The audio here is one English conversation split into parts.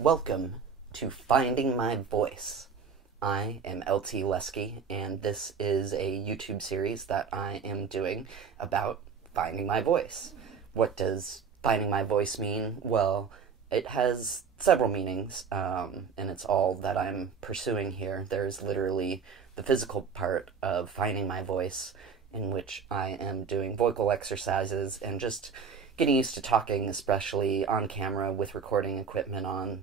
Welcome to Finding My Voice. I am LT Lesky, and this is a YouTube series that I am doing about finding my voice. What does finding my voice mean? Well, it has several meanings, and it's all that I'm pursuing here. There's literally the physical part of finding my voice, in which I am doing vocal exercises and just getting used to talking, especially on camera with recording equipment on,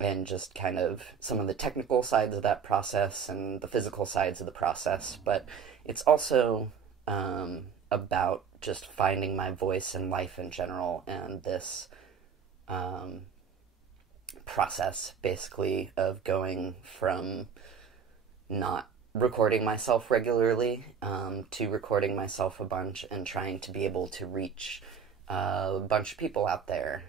and just kind of some of the technical sides of that process and the physical sides of the process. But it's also about just finding my voice in life in general, and this process basically of going from not recording myself regularly to recording myself a bunch and trying to be able to reach a bunch of people out there,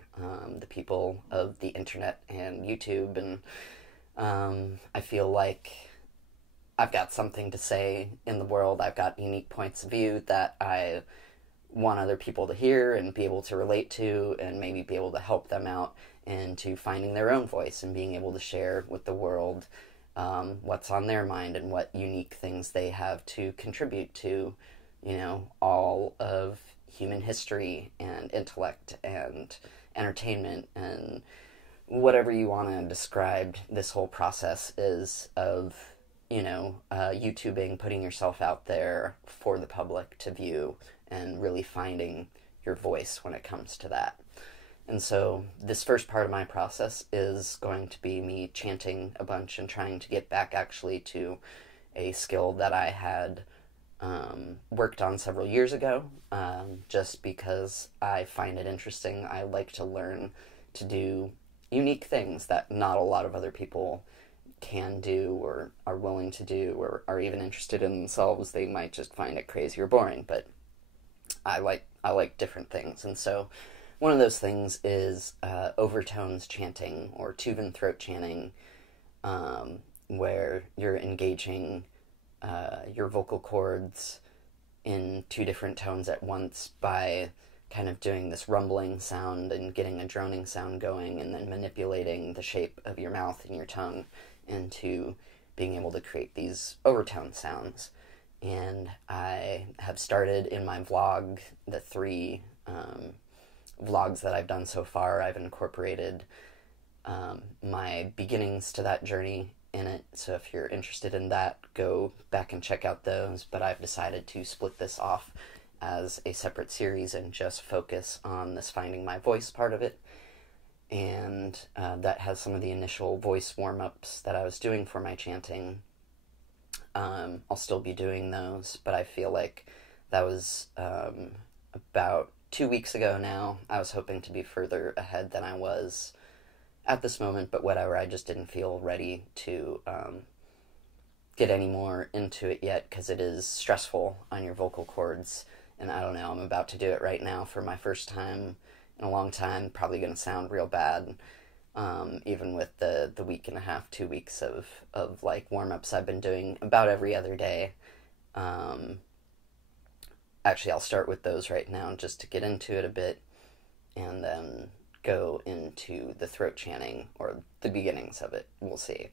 the people of the internet and YouTube, and I feel like I've got something to say in the world. I've got unique points of view that I want other people to hear and be able to relate to, and maybe be able to help them out into finding their own voice and being able to share with the world what's on their mind and what unique things they have to contribute to, all of human history and intellect and entertainment and whatever you want to describe this whole process is of, YouTubing, putting yourself out there for the public to view and really finding your voice when it comes to that. And so this first part of my process is going to be me chanting a bunch and trying to get back actually to a skill that I had worked on several years ago, just because I find it interesting. I like to learn to do unique things that not a lot of other people can do or are willing to do or are even interested in themselves. They might just find it crazy or boring, but I like different things. And so one of those things is overtones chanting or Tuvan throat chanting, where you're engaging your vocal cords in two different tones at once by kind of doing this rumbling sound and getting a droning sound going, and then manipulating the shape of your mouth and your tongue into being able to create these overtone sounds. And I have started in my vlog, the three vlogs that I've done so far, I've incorporated my beginnings to that journey in it. So if you're interested in that, go back and check out those. But I've decided to split this off as a separate series and just focus on this finding my voice part of it. And that has some of the initial voice warm-ups that I was doing for my chanting. I'll still be doing those, but I feel like that was about 2 weeks ago now. I was hoping to be further ahead than I was at this moment, but whatever, I just didn't feel ready to get any more into it yet, because it is stressful on your vocal cords, and I don't know, I'm about to do it right now for my first time in a long time. Probably going to sound real bad, even with the week and a half, 2 weeks of like warm-ups I've been doing about every other day. Actually, I'll start with those right now just to get into it a bit, and then go into the throat chanting, or the beginnings of it. We'll see.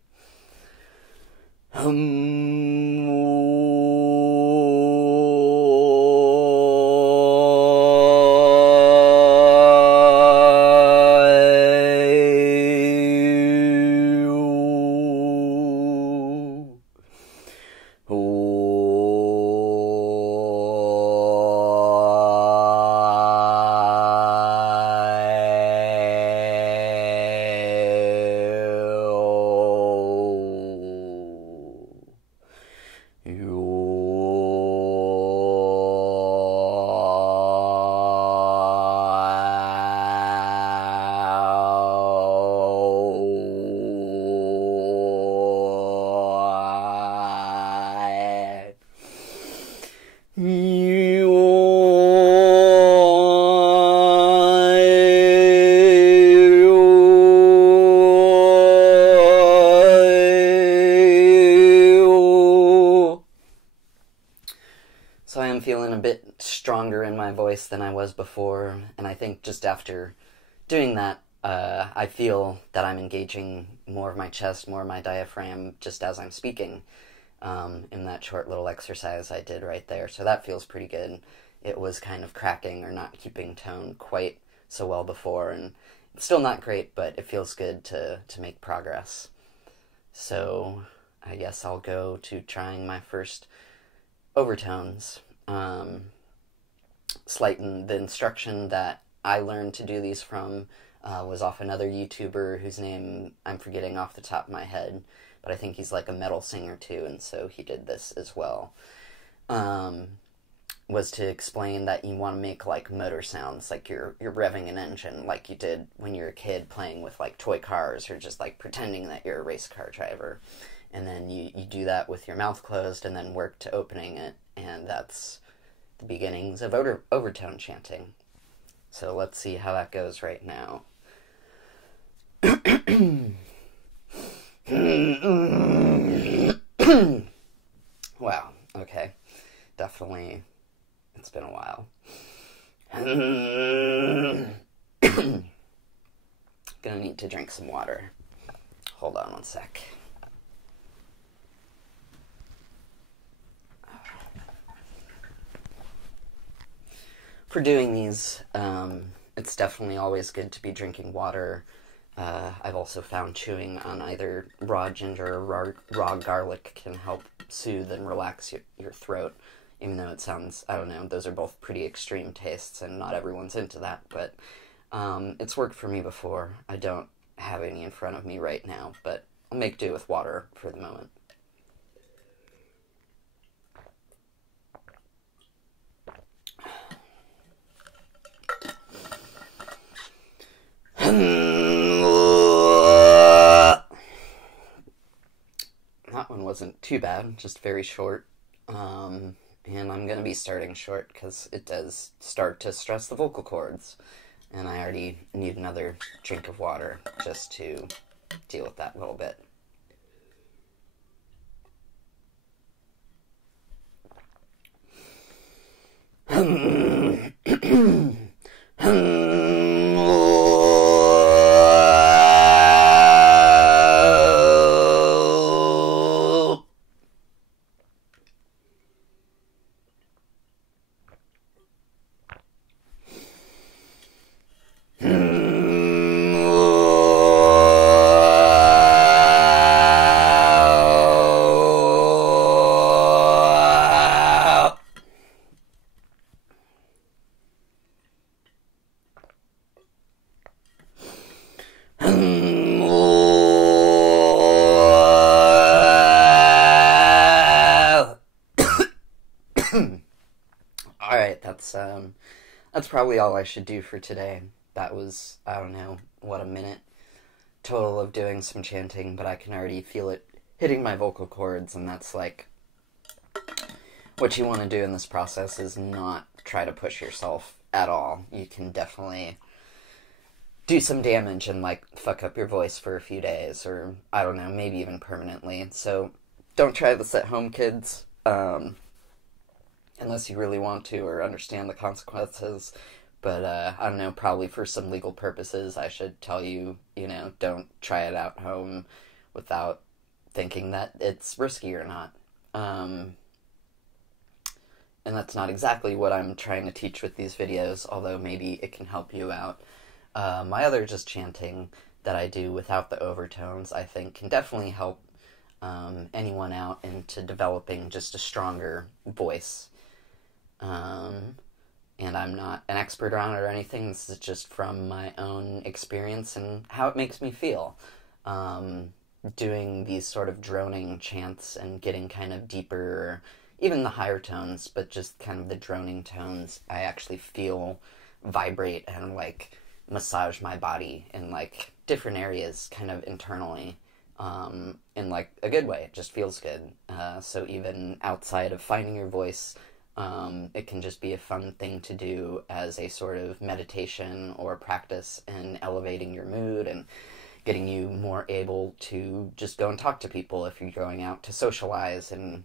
So I am feeling a bit stronger in my voice than I was before, and I think just after doing that I feel that I'm engaging more of my chest, more of my diaphragm just as I'm speaking in that short little exercise I did right there. So that feels pretty good. It was kind of cracking or not keeping tone quite so well before, and it's still not great, but it feels good to make progress. So I guess I'll go to trying my first overtones. The instruction that I learned to do these from was off another YouTuber whose name I'm forgetting off the top of my head, but I think he's like a metal singer too, and so he did this as well. Was to explain that you want to make like motor sounds, like you're revving an engine, like you did when you were a kid playing with like toy cars or just like pretending that you're a race car driver. And then you do that with your mouth closed and then work to opening it, and that's the beginnings of overtone chanting. So let's see how that goes right now. Wow, okay. Definitely, it's been a while. Gonna need to drink some water. Hold on one sec. For doing these, it's definitely always good to be drinking water. I've also found chewing on either raw ginger or raw garlic can help soothe and relax your throat, even though it sounds, I don't know, those are both pretty extreme tastes and not everyone's into that, but it's worked for me before. I don't have any in front of me right now, but I'll make do with water for the moment. That one wasn't too bad, just very short. And I'm going to be starting short because it does start to stress the vocal cords. And I already need another drink of water just to deal with that a little bit. Alright, that's probably all I should do for today. That was, I don't know, what, a minute total of doing some chanting, but I can already feel it hitting my vocal cords, and that's like what you want to do in this process is not try to push yourself at all. You can definitely do some damage and like fuck up your voice for a few days, or I don't know, maybe even permanently. So don't try this at home, kids. Unless you really want to or understand the consequences. But, I don't know, probably for some legal purposes, I should tell you, don't try it out home without thinking that it's risky or not. And that's not exactly what I'm trying to teach with these videos, although maybe it can help you out. My other just chanting that I do without the overtones, I think, can definitely help anyone out into developing just a stronger voice. And I'm not an expert on it or anything. This is just from my own experience and how it makes me feel. Doing these sort of droning chants and getting kind of deeper, even the higher tones, but just kind of the droning tones, I actually feel vibrate and like massage my body in like different areas kind of internally. In like a good way. It just feels good. So even outside of finding your voice, it can just be a fun thing to do as a sort of meditation or practice in elevating your mood and getting you more able to just go and talk to people if you're going out to socialize and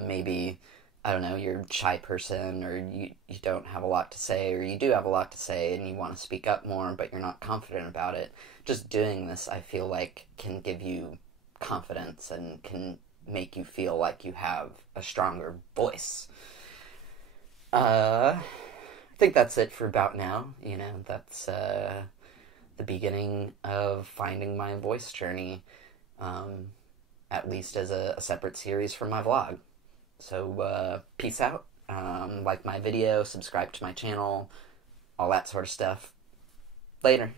maybe I don't know, you're a shy person, or you don't have a lot to say, or you do have a lot to say and you want to speak up more, but you're not confident about it. Just doing this, I feel like, can give you confidence and can make you feel like you have a stronger voice. I think that's it for about now. You know, that's the beginning of finding my voice journey, um, at least as a separate series from my vlog. So, peace out. Like my video, subscribe to my channel, all that sort of stuff. Later.